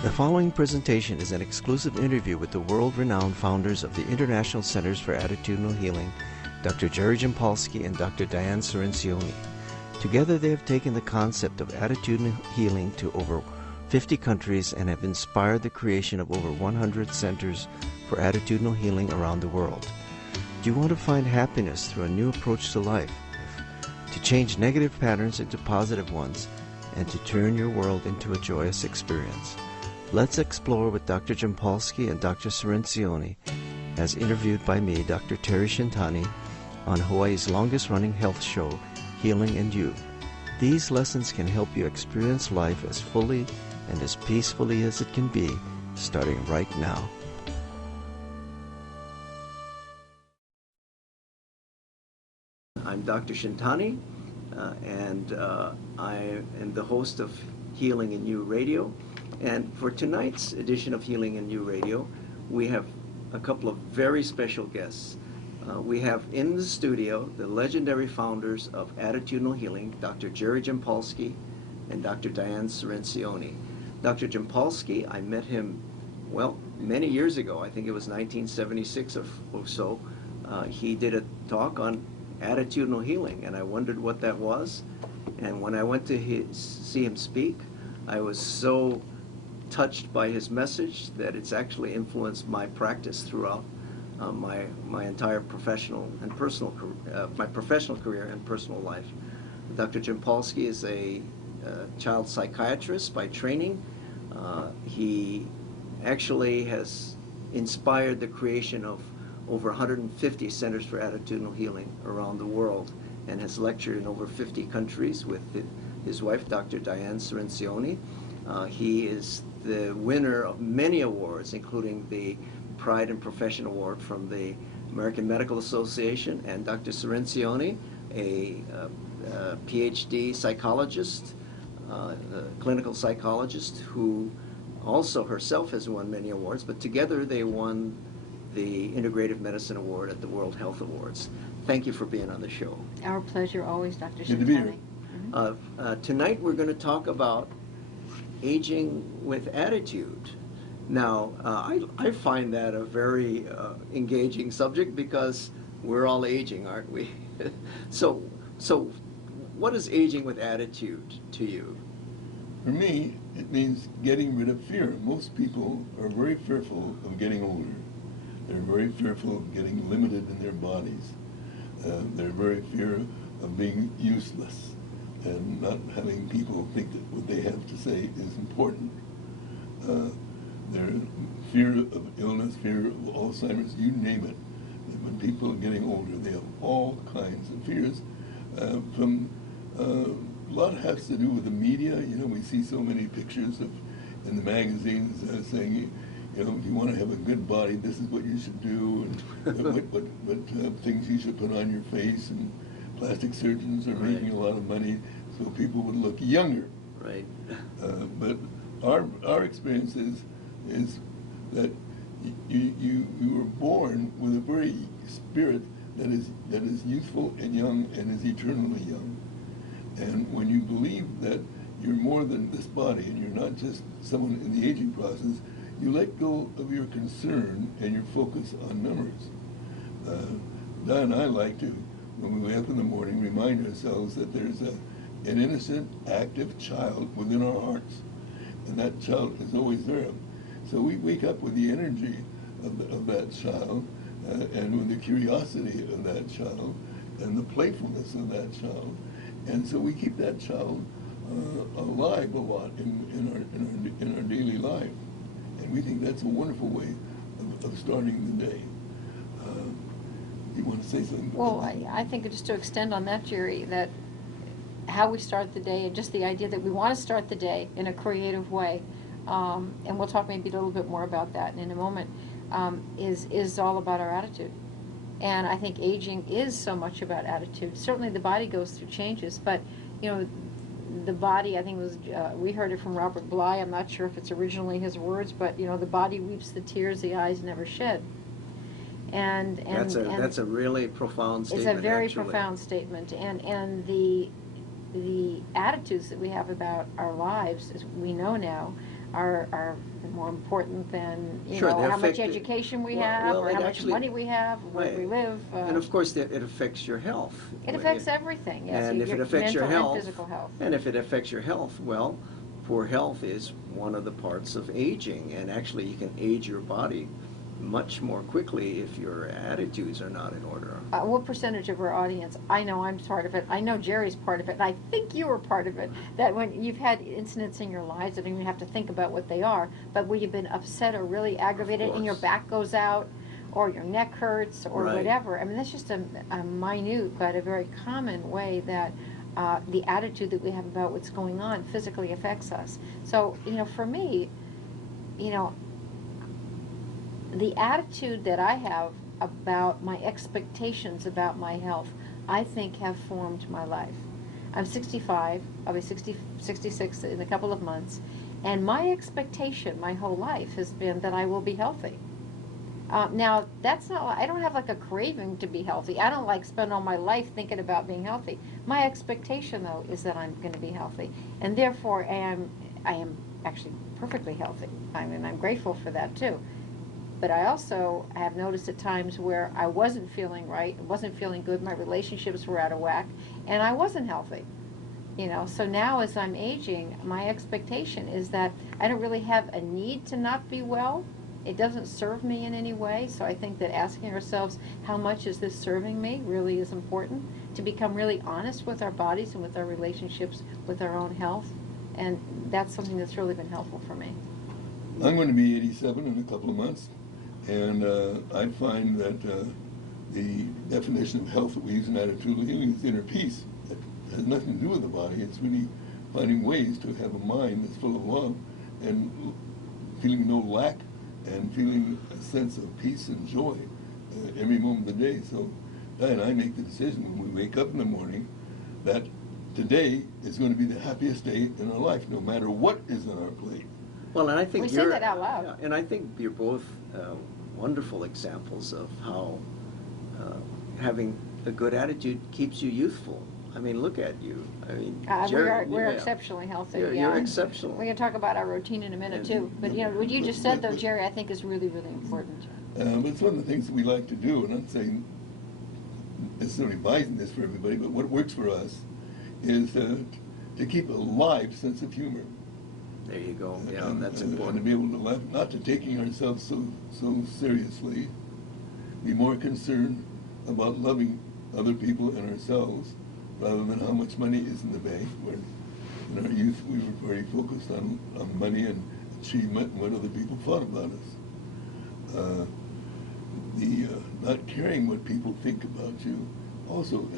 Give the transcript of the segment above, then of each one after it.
The following presentation is an exclusive interview with the world-renowned founders of the International Centers for Attitudinal Healing, Dr. Jim Polski and Dr. Diane Cirencioni. Together they have taken the concept of attitudinal healing to over 50 countries and have inspired the creation of over 100 centers for attitudinal healing around the world. Do you want to find happiness through a new approach to life, to change negative patterns into positive ones, and to turn your world into a joyous experience? Let's explore with Dr. Jampulsky and Dr. Cirencioni, as interviewed by me, Dr. Terry Shintani, on Hawaii's longest-running health show, Healing and You. These lessons can help you experience life as fully and as peacefully as it can be, starting right now. I'm Dr. Shintani, and I am the host of Healing and You Radio. And for tonight's edition of Healing and You Radio, we have a couple of very special guests. We have in the studio the legendary founders of Attitudinal Healing, Dr. Jim Polski and Dr. Diane Cirencioni. Dr. Jampulsky, I met him, well, many years ago. I think it was 1976 or so. He did a talk on attitudinal healing, and I wondered what that was. And when I went to see him speak, I was so touched by his message that it's actually influenced my practice throughout my entire professional and personal my professional career and personal life. Dr. Jim Polski is a child psychiatrist by training. He actually has inspired the creation of over 150 centers for attitudinal healing around the world and has lectured in over 50 countries with his wife, Dr. Diane Cirencioni. He is the winner of many awards, including the Pride in Profession Award from the American Medical Association, and Dr. Cirencioni, a PhD psychologist, clinical psychologist, who also herself has won many awards, but together they won the Integrative Medicine Award at the World Health Awards. Thank you for being on the show. Our pleasure always, Dr. Good to be here. Tonight we're going to talk about aging with attitude. Now, I find that a very engaging subject because we're all aging, aren't we? So what is aging with attitude to you? For me, it means getting rid of fear. Most people are very fearful of getting older. They're very fearful of getting limited in their bodies. They're very fear of being useless and not having people think that what they have to say is important. Their fear of illness, fear of Alzheimer's, you name it. When people are getting older, they have all kinds of fears. A lot has to do with the media. You know, we see so many pictures in the magazines saying, you know, if you want to have a good body, this is what you should do, and what things you should put on your face. And plastic surgeons are making a lot of money so people would look younger. Right. But our experience is that you were born with a very spirit that is youthful and young and is eternally young. And when you believe that you're more than this body and you're not just someone in the aging process, you let go of your concern and your focus on numbers. Don and I like to, when we wake up in the morning, remind ourselves that there's an innocent, active child within our hearts. And that child is always there. So we wake up with the energy of that child and with the curiosity of that child and the playfulness of that child. And so we keep that child alive a lot in our daily life. And we think that's a wonderful way of starting the day. You want to say something? Well, I think just to extend on that, Jerry, that how we start the day and just the idea that we want to start the day in a creative way, and we'll talk maybe a little bit more about that in a moment, is all about our attitude. And I think aging is so much about attitude. Certainly the body goes through changes, but you know, the body, I think it was, we heard it from Robert Bly, I'm not sure if it's originally his words, but you know, the body weeps the tears the eyes never shed. And that's a really profound statement. It's a very actually. profound statement, and the attitudes that we have about our lives, as we know now, are more important than, you Sure, know, they how much affect education we well, have, well, or it how much actually- money we have, where right. we live. And of course, it affects your health. It affects everything, yes, And if your it affects your mental health, and physical health. and if it affects your health, well, poor health is one of the parts of aging. And actually, you can age your body much more quickly if your attitudes are not in order. What percentage of our audience, I know I'm part of it, I know Jerry's part of it, and I think you were part of it, that when you've had incidents in your lives, I don't even have to think about what they are, but where you've been upset or really aggravated and your course. back goes out, or your neck hurts, or Right. whatever. I mean, that's just a minute, but a very common way that the attitude that we have about what's going on physically affects us. So, you know, for me, you know, the attitude that I have about my expectations about my health, I think have formed my life. I'm 65, I'll be 66 in a couple of months, and my expectation my whole life has been that I will be healthy. Now, that's not, I don't have like a craving to be healthy. I don't like spend all my life thinking about being healthy. My expectation, though, is that I'm going to be healthy, and therefore I am actually perfectly healthy. I mean, I'm grateful for that, too. But I also have noticed at times where I wasn't feeling right, wasn't feeling good, my relationships were out of whack, and I wasn't healthy. You know, so now as I'm aging, my expectation is that I don't really have a need to not be well. It doesn't serve me in any way, so I think that asking ourselves, how much is this serving me, really is important, to become really honest with our bodies and with our relationships with our own health, and that's something that's really been helpful for me. I'm going to be 87 in a couple of months, and I find that the definition of health that we use in attitudinal healing is inner peace. It has nothing to do with the body. It's really finding ways to have a mind that's full of love and feeling no lack and feeling a sense of peace and joy every moment of the day. So Di and I make the decision when we wake up in the morning that today is going to be the happiest day in our life, no matter what is on our plate. Well, and I think We say that out loud. yeah, and I think you're both wonderful examples of how having a good attitude keeps you youthful. I mean, look at you. I mean, We're exceptionally healthy. You're exceptional. We're going to talk about our routine in a minute, too. But, you know, what you just said, though, Jerry, I think is really, really important. It's one of the things that we like to do, and I'm saying necessarily advising this for everybody, but what works for us is to keep a live sense of humor. There you go. Yeah, that's And important. to be able to laugh, not to taking ourselves so seriously, be more concerned about loving other people and ourselves rather than how much money is in the bank. When in our youth we were very focused on money and achievement and what other people thought about us. The not caring what people think about you also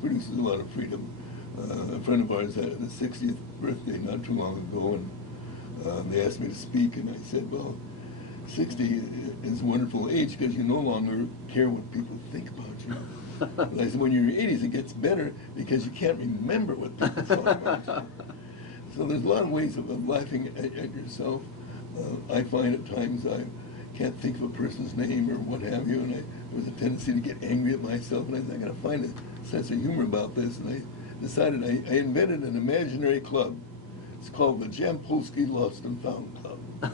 produces a lot of freedom. A friend of ours had his 60th birthday not too long ago, and they asked me to speak, and I said, well, 60 is a wonderful age because you no longer care what people think about you. And I said, when you're in your 80s, it gets better because you can't remember what people thought about you. So there's a lot of ways of laughing at yourself. I find at times I can't think of a person's name or what have you, and there was a tendency to get angry at myself, and I said, I got to find a sense of humor about this, and I decided I invented an imaginary club. It's called the Jampulsky Lost and Found Club.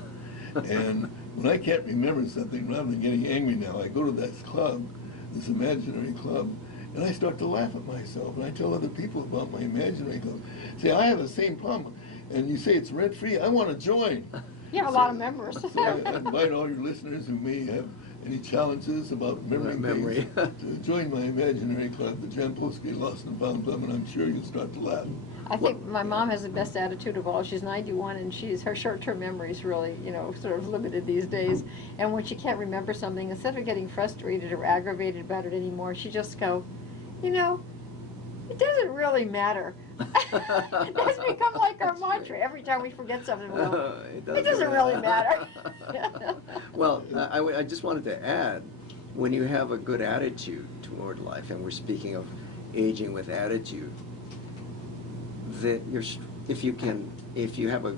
And when I can't remember something, rather than getting angry now, I go to this club, this imaginary club, and I start to laugh at myself. And I tell other people about my imaginary club. Say, I have the same problem. And you say it's rent-free, I want to join. You have a lot of members. So I invite all your listeners who may have any challenges about remembering Memory. things to join my imaginary club, the Jampulsky Lost and Found Club, and I'm sure you'll start to laugh. I think my mom has the best attitude of all. She's 91, and her short-term memory is really, you know, sort of limited these days. And when she can't remember something, instead of getting frustrated or aggravated about it anymore, she just go, you know, it doesn't really matter. That's become like our mantra. Every time we forget something, we'll go, it doesn't really matter. Well, I just wanted to add, when you have a good attitude toward life, and we're speaking of aging with attitude, that if you have a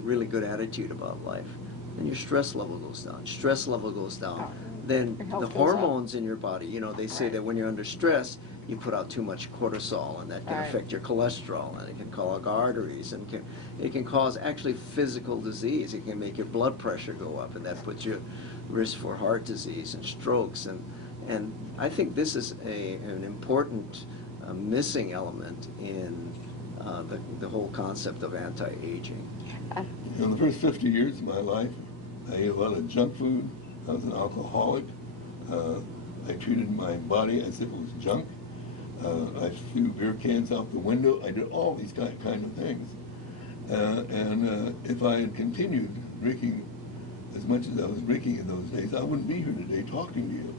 really good attitude about life, then your stress level goes down. Stress level goes down. Then Your health the goes up. hormones in your body, you know, they say that when you're under stress, you put out too much cortisol, and that can Right. affect your cholesterol, and it can clog arteries, and it can cause actually physical disease. It can make your blood pressure go up, and that puts you at risk for heart disease and strokes. And I think this is an important missing element in the whole concept of anti-aging. In the first 50 years of my life, I ate a lot of junk food. I was an alcoholic. I treated my body as if it was junk. I threw beer cans out the window. I did all these kind of things. And if I had continued drinking as much as I was drinking in those days, I wouldn't be here today talking to you.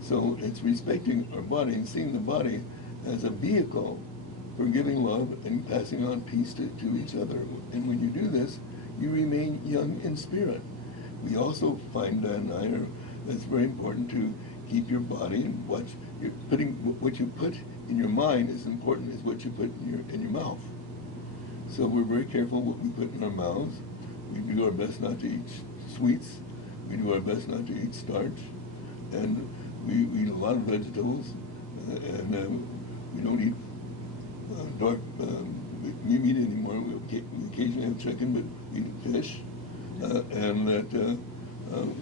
So it's respecting our body and seeing the body as a vehicle for giving love and passing on peace to each other. And when you do this, you remain young in spirit. We also find, Dan and I, that's very important to keep your body and what you put in your mind is important as what you put in your mouth. So we're very careful what we put in our mouths. We do our best not to eat sweets. We do our best not to eat starch. And we eat a lot of vegetables. And we don't eat dark meat anymore. We occasionally have chicken, but we eat fish. And that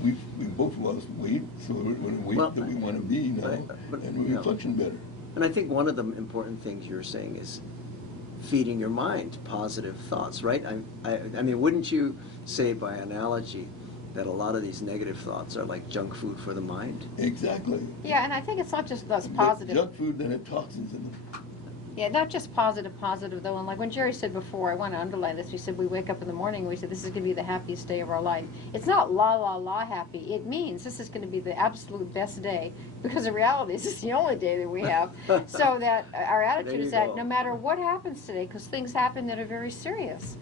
we both lost weight, so we're in a weight that we want to be now, and we function better. And I think one of the important things you're saying is feeding your mind positive thoughts, right? I mean, wouldn't you say by analogy that a lot of these negative thoughts are like junk food for the mind? Exactly. Yeah, and I think it's not just those positive. Junk food that had toxins in them. Yeah, not just positive though. And like when Jerry said before, I want to underline this. We said we wake up in the morning and we said this is going to be the happiest day of our life. It's not la happy. It means this is going to be the absolute best day, because the reality is it's the only day that we have. So that our attitude is that no matter what happens today, because things happen that are very serious,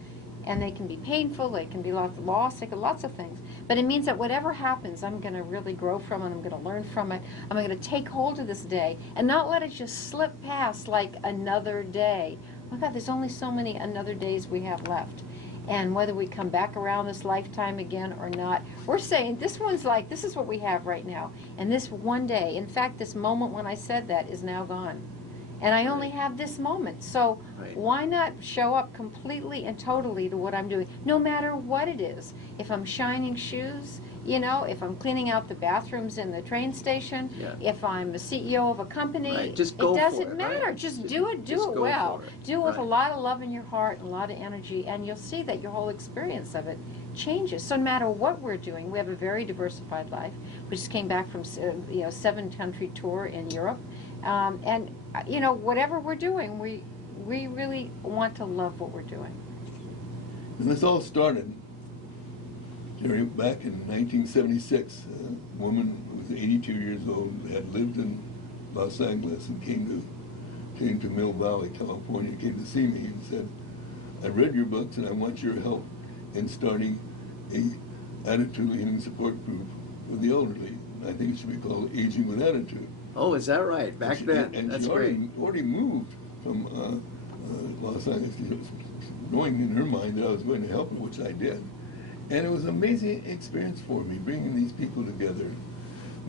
and they can be painful, they can be loss, they can lots of things. But it means that whatever happens, I'm going to really grow from it, I'm going to learn from it, I'm going to take hold of this day and not let it just slip past like another day. Oh God, there's only so many another days we have left. And whether we come back around this lifetime again or not, we're saying this one's like, this is what we have right now. And this one day, in fact, this moment when I said that is now gone. And I only have this moment. So why not show up completely and totally to what I'm doing, no matter what it is? If I'm shining shoes, you know, if I'm cleaning out the bathrooms in the train station, if I'm the CEO of a company, just go it doesn't for it, matter. right? Just do it well. Do it with a lot of love in your heart, a lot of energy, and you'll see that your whole experience of it changes. So no matter what we're doing, we have a very diversified life. We just came back from 7-country tour in Europe. And you know, whatever we're doing, we really want to love what we're doing. And this all started, Jerry, back in 1976. A woman who was 82 years old had lived in Los Angeles and came to Mill Valley, California, came to see me and said, I read your books and I want your help in starting a attitude healing support group for the elderly. I think it should be called Aging with Attitude. Oh, is that right? Back then, and that's she great. already moved from Los Angeles, knowing in her mind that I was going to help her, which I did. And it was an amazing experience for me, bringing these people together.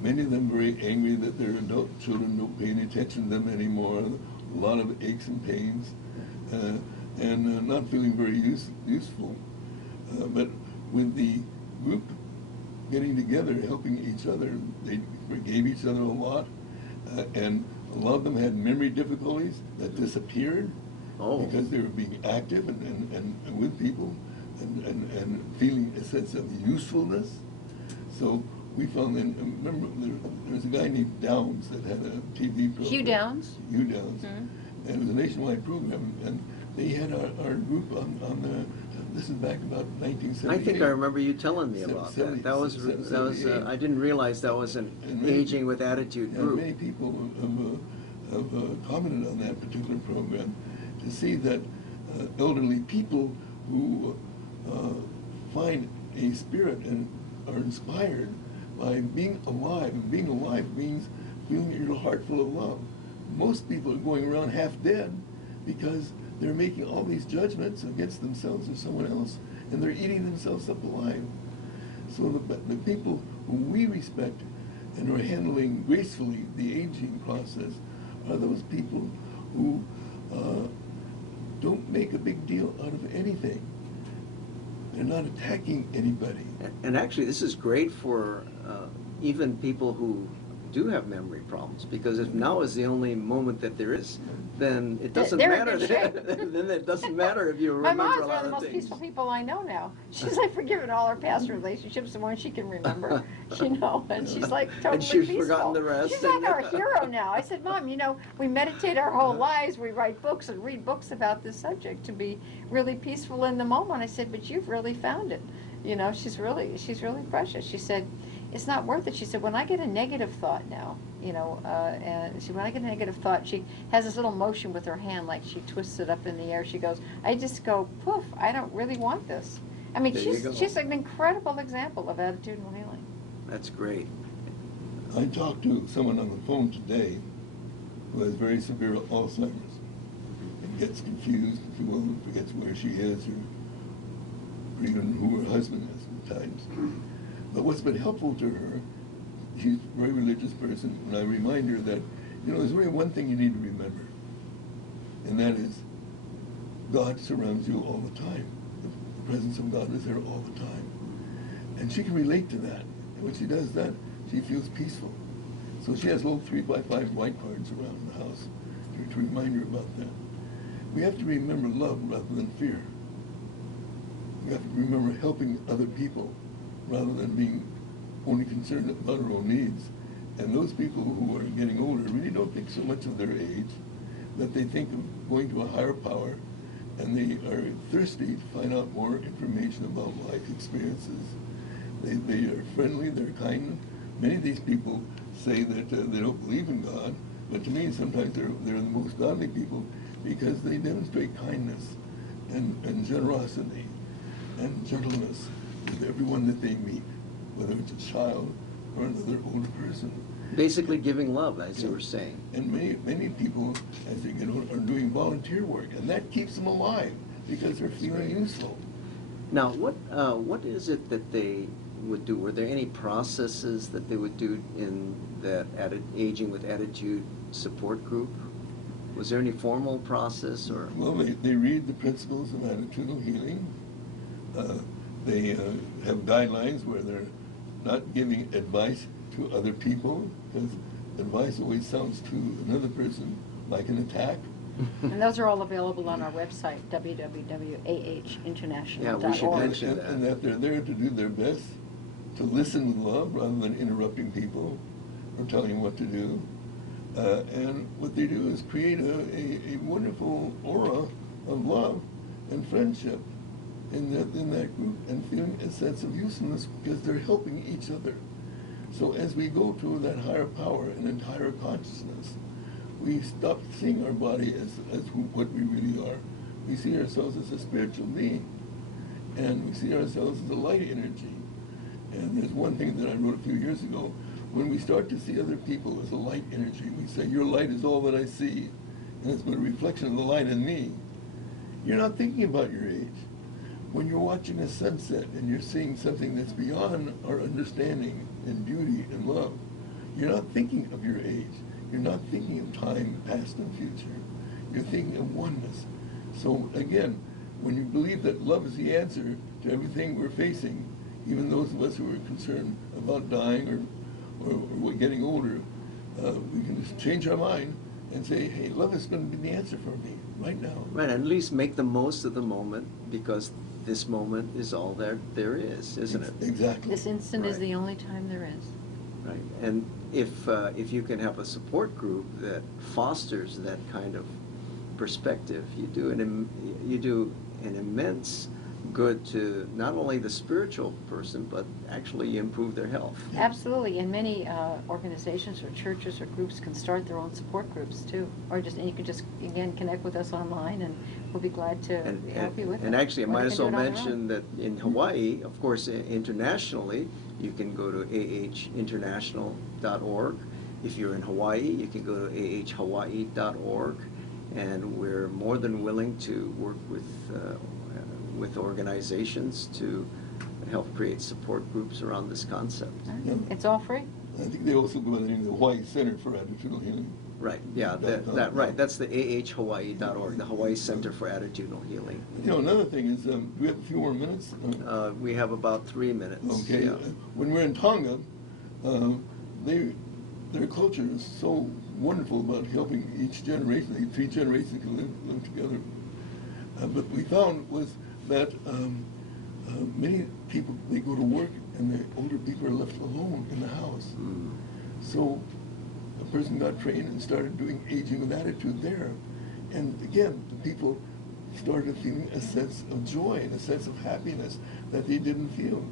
Many of them very angry that their adult children don't pay any attention to them anymore. A lot of aches and pains, and not feeling very useful. But with the group getting together, helping each other, they forgave each other a lot. And a lot of them had memory difficulties that disappeared because they were being active and with people and feeling a sense of usefulness. So we found, and remember, there was a guy named Downs that had a TV program. Hugh Downs? Hugh Downs. Mm-hmm. And it was a nationwide program. And they had our group on the, this is back about 1978. I think I remember you telling me about that. That was I didn't realize that was an Aging with Attitude group. And many people have commented on that particular program to see that elderly people who find a spirit and are inspired by being alive. And being alive means feeling your heart full of love. Most people are going around half dead because they're making all these judgments against themselves or someone else, and they're eating themselves up alive. So the people who we respect and are handling gracefully the aging process are those people who don't make a big deal out of anything. They're not attacking anybody. And actually, this is great for even people who do have memory problems, because if now is the only moment that there is, then it doesn't They're in matter. good shape. Then it doesn't matter if you My remember mom's a one lot of the of most things. peaceful people I know now. She's like forgiven all her past relationships, the ones she can remember, and she's like totally And she's peaceful. forgotten the rest. She's like our hero now. I said, Mom, we meditate our whole lives, we write books and read books about this subject to be really peaceful in the moment. I said, but you've really found it. She's really precious. She said, it's not worth it. She said, when I get a negative thought now, when I get a negative thought, she has this little motion with her hand, like she twists it up in the air. She goes, I just go, poof, I don't really want this. I mean, she's an incredible example of attitudinal healing. That's great. I talked to someone on the phone today who has very severe Alzheimer's and gets confused, if you will, and forgets where she is or even who her husband is at times. But what's been helpful to her, she's a very religious person, and I remind her that, there's only one thing you need to remember, and that is God surrounds you all the time. The presence of God is there all the time. And she can relate to that. And when she does that, she feels peaceful. So she has little 3x5 white cards around the house to remind her about that. We have to remember love rather than fear. We have to remember helping other people rather than being only concerned about our own needs. And those people who are getting older really don't think so much of their age, that they think of going to a higher power, and they are thirsty to find out more information about life experiences. They are friendly, they're kind. Many of these people say that they don't believe in God, but to me sometimes they're the most godly people because they demonstrate kindness and generosity and gentleness with everyone that they meet, whether it's a child or another older person. Basically giving love, as you were saying. And many people, as they get older, are doing volunteer work, and that keeps them alive because they're feeling useful. Now, what is it that they would do? Were there any processes that they would do in that Aging with Attitude support group? Was there any formal process or? Well, they read the principles of attitudinal healing. They have guidelines where they're not giving advice to other people, because advice always sounds to another person like an attack. And those are all available on our website, www.ahinternational.org. Yeah, we should mention And that they're there to do their best, to listen with love rather than interrupting people or telling them what to do. And what they do is create a wonderful aura of love and friendship in that group, and feeling a sense of usefulness because they're helping each other. So as we go to that higher power and higher consciousness, we stop seeing our body as what we really are. We see ourselves as a spiritual being, and we see ourselves as a light energy. And there's one thing that I wrote a few years ago: when we start to see other people as a light energy, we say, your light is all that I see, and it's but a reflection of the light in me. You're not thinking about your age. When you're watching a sunset and you're seeing something that's beyond our understanding and beauty and love, you're not thinking of your age. You're not thinking of time, past and future. You're thinking of oneness. So again, when you believe that love is the answer to everything we're facing, even those of us who are concerned about dying or getting older, we can just change our mind and say, hey, love is going to be the answer for me right now. Right, and at least make the most of the moment, because this moment is all there is, isn't it? Exactly. This instant is Right. the only time there is. Right, and if you can have a support group that fosters that kind of perspective, you do an immense good to not only the spiritual person, but actually you improve their health. Absolutely, and many organizations or churches or groups can start their own support groups too, or and you can just again connect with us online, and we'll be glad to help you with it. And actually, I Or they might can as do well it on their mention own. that in Hawaii, of course, internationally, you can go to ahinternational.org. If you're in Hawaii, you can go to ahhawaii.org, and we're more than willing to work with organizations to help create support groups around this concept. It's all free. I think they also go by the name of the Hawaii Center for Attitudinal Healing. Right, yeah, right. That's the ahhawaii.org, the Hawaii Center for Attitudinal Healing. You know, another thing is, do we have a few more minutes? We have about 3 minutes. Okay. Yeah. When we're in Tonga, their culture is so wonderful about helping each generation. 3 generations can live together. But we found was that many people, they go to work and the older people are left alone in the house. Mm. So a person got trained and started doing aging with attitude there. And again, the people started feeling a sense of joy and a sense of happiness that they didn't feel.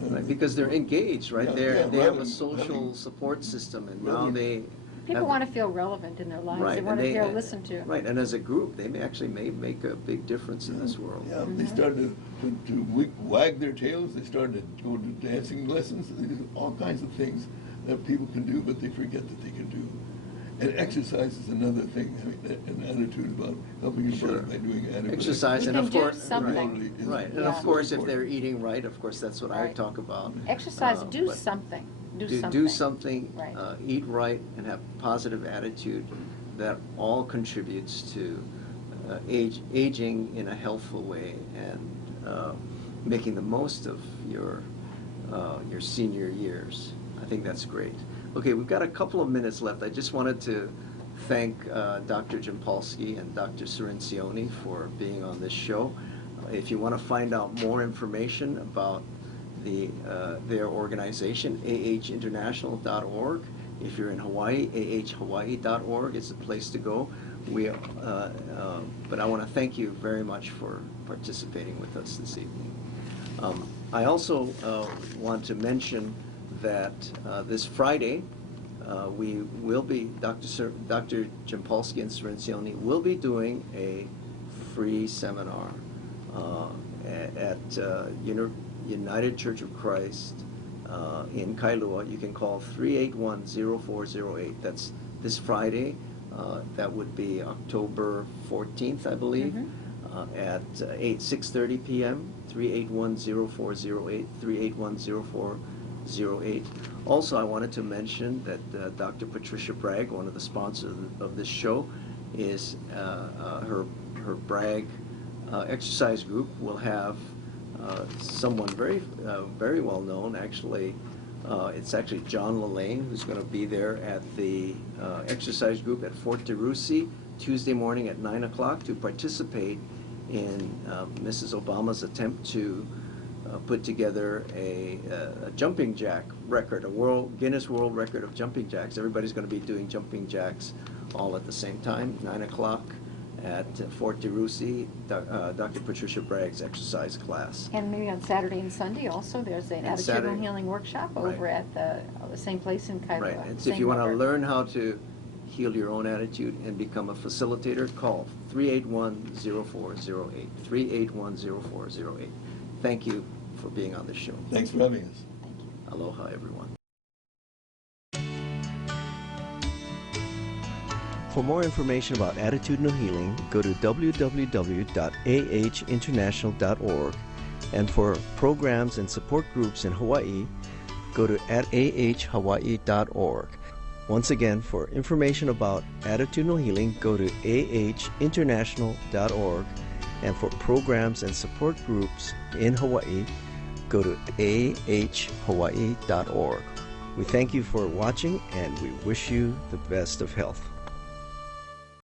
Right, because they're engaged, right? Yeah, they have a social support system, and now they People want to feel relevant in their lives. right, They want to and feel listened to. Right, and as a group, they actually may make a big difference in this world. Yeah, they started to wag their tails. They started to go to dancing lessons. They did all kinds of things that people can do, but they forget that they can do. And exercise is another thing, an attitude about helping your Sure. body by doing adequate Exercise, You and can of do course, something. right, and Yeah. of course, if they're eating right, of course, that's what I Right. talk about. Exercise, do But something. Do do something. something, Right. Eat right, and have positive attitude. That all contributes to aging in a healthful way and making the most of your senior years. I think that's great. Okay, we've got a couple of minutes left. I just wanted to thank Dr. Jampulsky and Dr. Cirencioni for being on this show. If you want to find out more information about their organization, ahinternational.org. If you're in Hawaii, ahhawaii.org is the place to go. But I want to thank you very much for participating with us this evening. I also want to mention that this Friday, we will be, Dr. Jampulsky and Cirencioni will be doing a free seminar at United Church of Christ in Kailua. You can call 381-0408. That's this Friday. That would be October 14th, I believe, at 6:30 p.m. 381-0408, 381-0408. Also, I wanted to mention that Dr. Patricia Bragg, one of the sponsors of this show, is her Bragg exercise group will have someone very well known. Actually, it's actually John Lelane who's going to be there at the exercise group at Fort DeRussy Tuesday morning at 9 o'clock to participate in Mrs. Obama's attempt to put together a jumping jack record, a Guinness World Record of jumping jacks. Everybody's going to be doing jumping jacks all at the same time, 9 o'clock at Fort DeRussy, Dr. Patricia Bragg's exercise class. And maybe on Saturday and Sunday also, there's an attitudinal healing workshop over at the same place in Kailua. Right, and so if you want to learn how to heal your own attitude and become a facilitator, call 381-0408, 381-0408. Thank you for being on the show. Thanks for having us. Thank you. Aloha, everyone. For more information about attitudinal healing, go to www.ahinternational.org. And for programs and support groups in Hawaii, go to ahhawaii.org. Once again, for information about attitudinal healing, go to ahinternational.org. And for programs and support groups in Hawaii, go to ahhawaii.org. We thank you for watching, and we wish you the best of health.